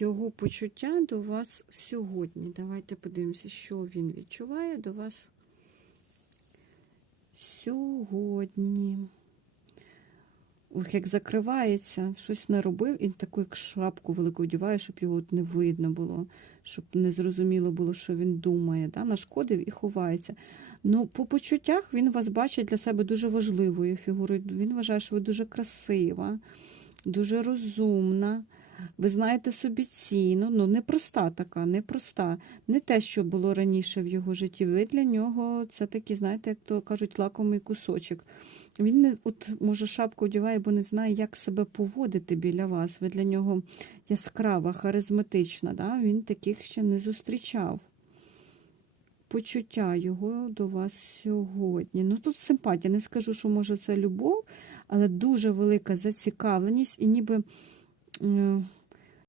його почуття до вас сьогодні. Давайте подивимося, що він відчуває до вас сьогодні. Ох, як закривається, щось не робив, і таку як шапку велику одягає, щоб його не видно було, щоб не зрозуміло було, що він думає. Да? Нашкодив і ховається. Ну, по почуттях він вас бачить для себе дуже важливою фігурою. Він вважає, що ви дуже красива, дуже розумна. Ви знаєте собі ціну, ну непроста така, непроста. Не те, що було раніше в його житті. Ви для нього це такий, знаєте, як то кажуть, лакомий кусочок. Він не от може шапку одягає, бо не знає, як себе поводити біля вас. Ви для нього яскрава, харизматична. Да? Він таких ще не зустрічав. Почуття його до вас сьогодні. Ну тут симпатія. Не скажу, що може це любов, але дуже велика зацікавленість і ніби. No.